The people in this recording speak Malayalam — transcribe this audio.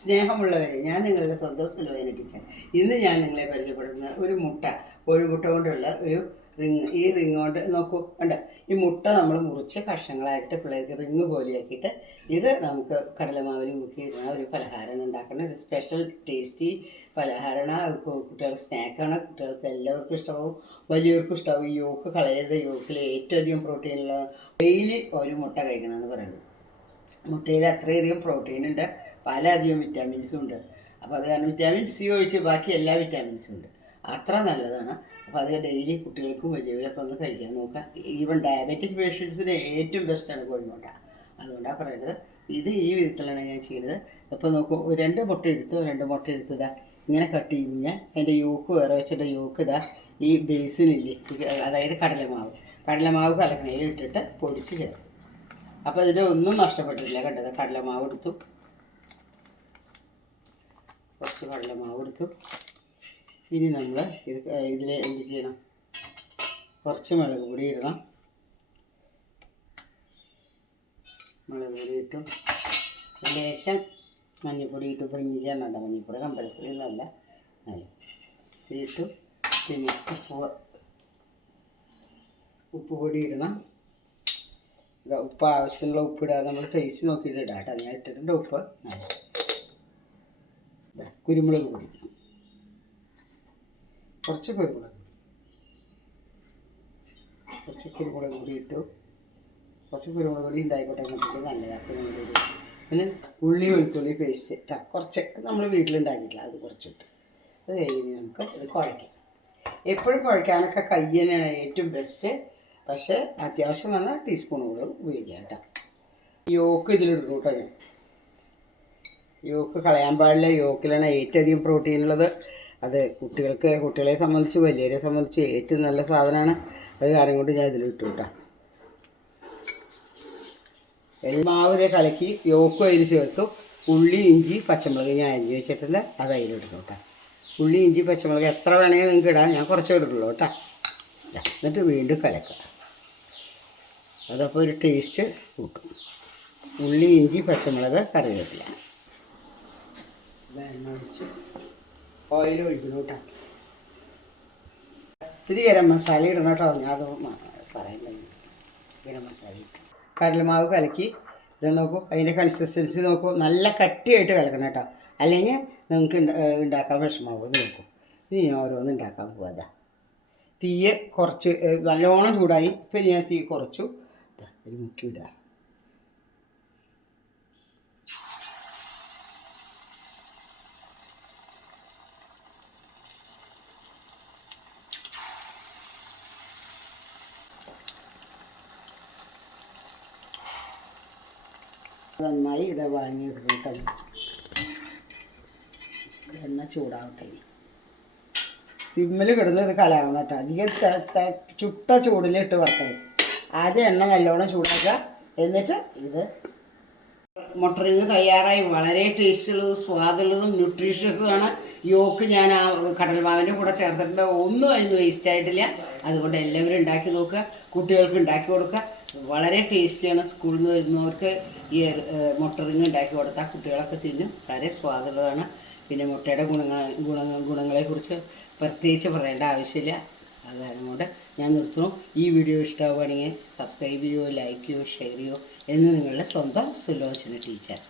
സ്നേഹമുള്ളവരെ ഞാൻ നിങ്ങളുടെ സ്വന്തം സുലോചന ടീച്ചർ ഇന്ന് ഞാൻ നിങ്ങളെ പരിചയപ്പെടുന്ന ഒരു മുട്ട കോഴിമുട്ട കൊണ്ടുള്ള ഒരു റിങ് ഈ റിങ് കൊണ്ട് നോക്കൂ ഉണ്ട് ഈ മുട്ട നമ്മൾ മുറിച്ച് കഷ്ണങ്ങളായിട്ട് പിള്ളേർക്ക് റിങ് പോലെയാക്കിയിട്ട് ഇത് നമുക്ക് കടലമാവിൽ മുക്കിയിരുന്ന ഒരു പലഹാരം ഉണ്ടാക്കണം ഒരു സ്പെഷ്യൽ ടേസ്റ്റി പലഹാരമാണ്. കുട്ടികൾ സ്നാക്കാണ് കുട്ടികൾക്ക് എല്ലാവർക്കും ഇഷ്ടമാവും. വലിയവർക്കും ഇഷ്ടമാവും ഈ യോക്ക് കളയരുത് യോക്കിൽ ഏറ്റവും അധികം പ്രോട്ടീനുള്ള ഡെയിലി ഒരു മുട്ട കഴിക്കണമെന്ന് പറയുന്നത്. മുട്ടയിൽ അത്രയധികം പ്രോട്ടീൻ ഉണ്ട്. പലധികം വിറ്റാമിൻസും ഉണ്ട്. അപ്പോൾ അത് കാരണം വിറ്റാമിൻ സി ഒഴിച്ച് ബാക്കി എല്ലാ വിറ്റാമിൻസും ഉണ്ട്. അത്ര നല്ലതാണ്. അപ്പോൾ അത് ഡെയിലി കുട്ടികൾക്കും വലിയവരൊക്കെ ഒന്ന് കഴിക്കാൻ നോക്കാം. ഈവൻ ഡയബറ്റിക് പേഷ്യൻസിന് ഏറ്റവും ബെസ്റ്റാണ് കോഴിമുട്ട. അതുകൊണ്ടാണ് പറയുന്നത് ഇത് ഈ വിധത്തിലാണ് ഞാൻ ചെയ്യുന്നത് ഇപ്പോൾ നോക്കൂ രണ്ട് മുട്ട എടുത്തു രണ്ട് മുട്ട എടുത്തതാ ഇങ്ങനെ കട്ട് ചെയ്ത് കഴിഞ്ഞാൽ അതിന്റെ യോക്ക് വേറെ വെച്ചിട്ട് യോക്ക് ഇതാ ഈ ബേസിനില്ലേ അതായത് കടലമാവ്. കടലമാവ് കലക്കണയിൽ ഇട്ടിട്ട് പൊടിച്ച് ചേർക്കും. അപ്പോൾ ഇതിന്റെ ഒന്നും നഷ്ടപ്പെട്ടില്ല കണ്ടത് കടലമാവ് എടുത്തു. കുറച്ച് കടലമാവ് എടുത്തു ഇനി നമ്മൾ ഇത് ഇതിൽ എന്ത് ചെയ്യണം? കുറച്ച് മുളക് പൊടി ഇടണം. മുളക് പൊടി ഇട്ടു. ലേശം മഞ്ഞൾപ്പൊടി ഇട്ട്. ഭംഗിക്കാണ് കേട്ടോ. മഞ്ഞൾപ്പൊടി കമ്പൽസറി ഇത്തിരി ഇട്ടു. പിന്നെ ഉപ്പ് ഉപ്പ് പൊടി ഇടണം. ഉപ്പ് ആവശ്യമുള്ള ഉപ്പ് ഇടാതെ നമ്മൾ ടേസ്റ്റ് നോക്കിയിട്ട് ഇടാം കേട്ടോ. ഞാൻ ഇട്ടിട്ടുണ്ട് ഉപ്പ്. കുരുമുളക് പൊടി കുറച്ച് കുരുമുളക് പൊടി. കുറച്ച് കുരുമുളക് പൊടി ഇട്ടു. കുറച്ച് കുരുമുളക് പൊടി ഉണ്ടായിക്കോട്ടെ എന്നിട്ട് നല്ലതാണ് കുരുമുളക് പിന്നെ ഉള്ളി വെളുത്തുള്ളി പേസ്റ്റ് ഇട്ടാ കുറച്ച് നമ്മൾ വീട്ടിലുണ്ടാക്കിയിട്ടില്ല. അത് കുറച്ചിട്ട്. അത് കഴിഞ്ഞ് നമുക്ക് ഇത് കുഴയ്ക്കാം. എപ്പോഴും കുഴയ്ക്കാനൊക്കെ കൈ ഏറ്റവും ബെസ്റ്റ് പക്ഷേ അത്യാവശ്യം വന്നാൽ ടീസ്പൂൺ കൂടെ ഉപയോഗിക്കാം കേട്ടോ. യോക്ക് ഇതിലിടുന്നു കേട്ടോ ഞാൻ. യോക്ക് കളയാൻ പാടില്ല. യോക്കിലാണ് ഏറ്റവും അധികം പ്രോട്ടീൻ ഉള്ളത്. അത് കുട്ടികൾക്ക് കുട്ടികളെ സംബന്ധിച്ച് വലിയവരെ സംബന്ധിച്ച് ഏറ്റവും നല്ല സാധനമാണ്. അത് കാരണം കൊണ്ട് ഞാൻ ഇതിലിട്ടു കേട്ടോ എല്ലാവരെ കലക്കി യോക്കും അതിൽ ചേർത്തു. ഉള്ളി ഇഞ്ചി പച്ചമുളക് ഞാൻ അരിഞ്ഞ് വെച്ചിട്ടില്ല അത് അതിലിടുന്നു കേട്ടോ ഉള്ളി ഇഞ്ചി പച്ചമുളക് എത്ര വേണമെങ്കിൽ നിങ്ങൾക്ക് ഇടാം. ഞാൻ കുറച്ചേ ഇടുള്ളൂ കേട്ടോ എന്നിട്ട് വീണ്ടും കലക്കുക. അതപ്പോൾ ഒരു ടേസ്റ്റ് കൂട്ടും. ഉള്ളി ഇഞ്ചി പച്ചമുളക് കറിവേപ്പില. എണ്ണ ഒഴിച്ച് ഓയിൽ ഒഴിക്കണം കേട്ടോ. ഇത്തിരി ഗരം മസാല ഇടണം കേട്ടോ. ഞാൻ അത് പറയുന്നത് ഗരം മസാല കടലമാവ് കലക്കി. ഇത് നോക്കൂ അതിന്റെ കൺസിസ്റ്റൻസി നോക്കൂ. നല്ല കട്ടിയായിട്ട് കലക്കണം കേട്ടോ. അല്ലെങ്കിൽ നിങ്ങൾക്ക് ഉണ്ടാക്കാൻ വിഷമാവും. ഇത് നോക്കൂ. ഇനി ഞാൻ ഓരോന്ന് ഉണ്ടാക്കാൻ പോവാതാ തീയെ കുറച്ച് നല്ലോണം ചൂടായി. ഇപ്പം ഞാൻ തീ കുറച്ചു. ഇത് മുക്കി നന്നായി ഇട വാങ്ങി കേട്ടോ. എണ്ണ ചൂടാവട്ടെ. സിമ്മിൽ കിടന്ന് ഇത് കലാവണം കേട്ടോ. അധികം ചുട്ട ചൂടിലിട്ട് വറുക്കരുത് ആദ്യം എണ്ണ നല്ലോണം ചൂടാക്കുക. എന്നിട്ട് ഇത് മുട്ടറിങ് തയ്യാറായി. വളരെ ടേസ്റ്റുള്ളതും സ്വാദുള്ളതും ന്യൂട്രീഷ്യസുമാണ് യോക്ക് ഞാൻ ആ കടൽമാവിന്റെ കൂടെ ചേർത്തിട്ടുണ്ട്. ഒന്നും അതിന് വേസ്റ്റ് ആയിട്ടില്ല. അതുകൊണ്ട് എല്ലാവരും ഉണ്ടാക്കി നോക്കുക. കുട്ടികൾക്ക് ഉണ്ടാക്കി കൊടുക്കുക. വളരെ ടേസ്റ്റിയാണ് സ്കൂളിൽ നിന്ന് വരുന്നവർക്ക് ഈ മുട്ടറിങ് ഉണ്ടാക്കി കൊടുത്താൽ കുട്ടികളൊക്കെ തിന്നും. വളരെ സ്വാദുള്ളതാണ്. പിന്നെ മുട്ടയുടെ ഗുണങ്ങൾ ഗുണങ്ങൾ ഗുണങ്ങളെക്കുറിച്ച് പ്രത്യേകിച്ച് പറയേണ്ട ആവശ്യമില്ല. അത് കാരണം കൊണ്ട് ഞാൻ നിർത്തുന്നു. ഈ വീഡിയോ ഇഷ്ടമാവുകയാണെങ്കിൽ സബ്സ്ക്രൈബ് ചെയ്യുമോ ലൈക്ക് ചെയ്യുമോ ഷെയർ ചെയ്യുമോ എന്ന് നിങ്ങളുടെ സ്വന്തം സുലോചന ടീച്ചർ